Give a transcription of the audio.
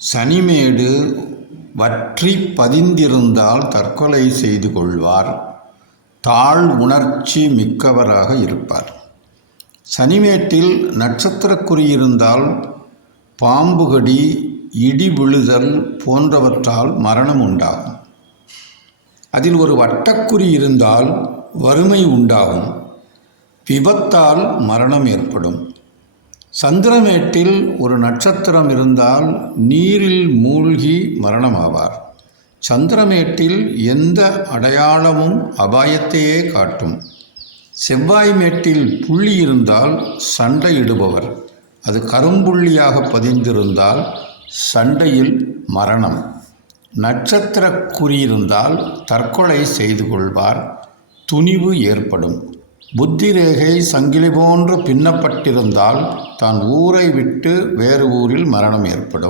சனிமேடு வற்றி பதிந்திருந்தால் தற்கொலை செய்து கொள்வார். தாழ் உணர்ச்சி மிக்கவராக இருப்பார். சனிமேட்டில் நட்சத்திரக் குறி இருந்தால் பாம்புகடி இடி விழுதல் போன்றவற்றால் மரணம் உண்டாகும். அதில் ஒரு வட்டக்குறி இருந்தால் வறுமை உண்டாகும். விபத்தால் மரணம் ஏற்படும். சந்திரமேட்டில் ஒரு நட்சத்திரம் இருந்தால் நீரில் மூழ்கி மரணமாவார். சந்திரமேட்டில் எந்த அடையாளமும் அபாயத்தையே காட்டும். செவ்வாய் மேட்டில் புள்ளி இருந்தால் சண்டையிடுபவர். அது கரும்புள்ளியாக பதிந்திருந்தால் சண்டையில் மரணம். நட்சத்திர குறியிருந்தால் தற்கொலை செய்து கொள்வார். துணிவு ஏற்படும். புத்தி ரேகை சங்கிலி போன்று பின்னப்பட்டிருந்தால் தான் ஊரை விட்டு வேறு ஊரில் மரணம் ஏற்படும்.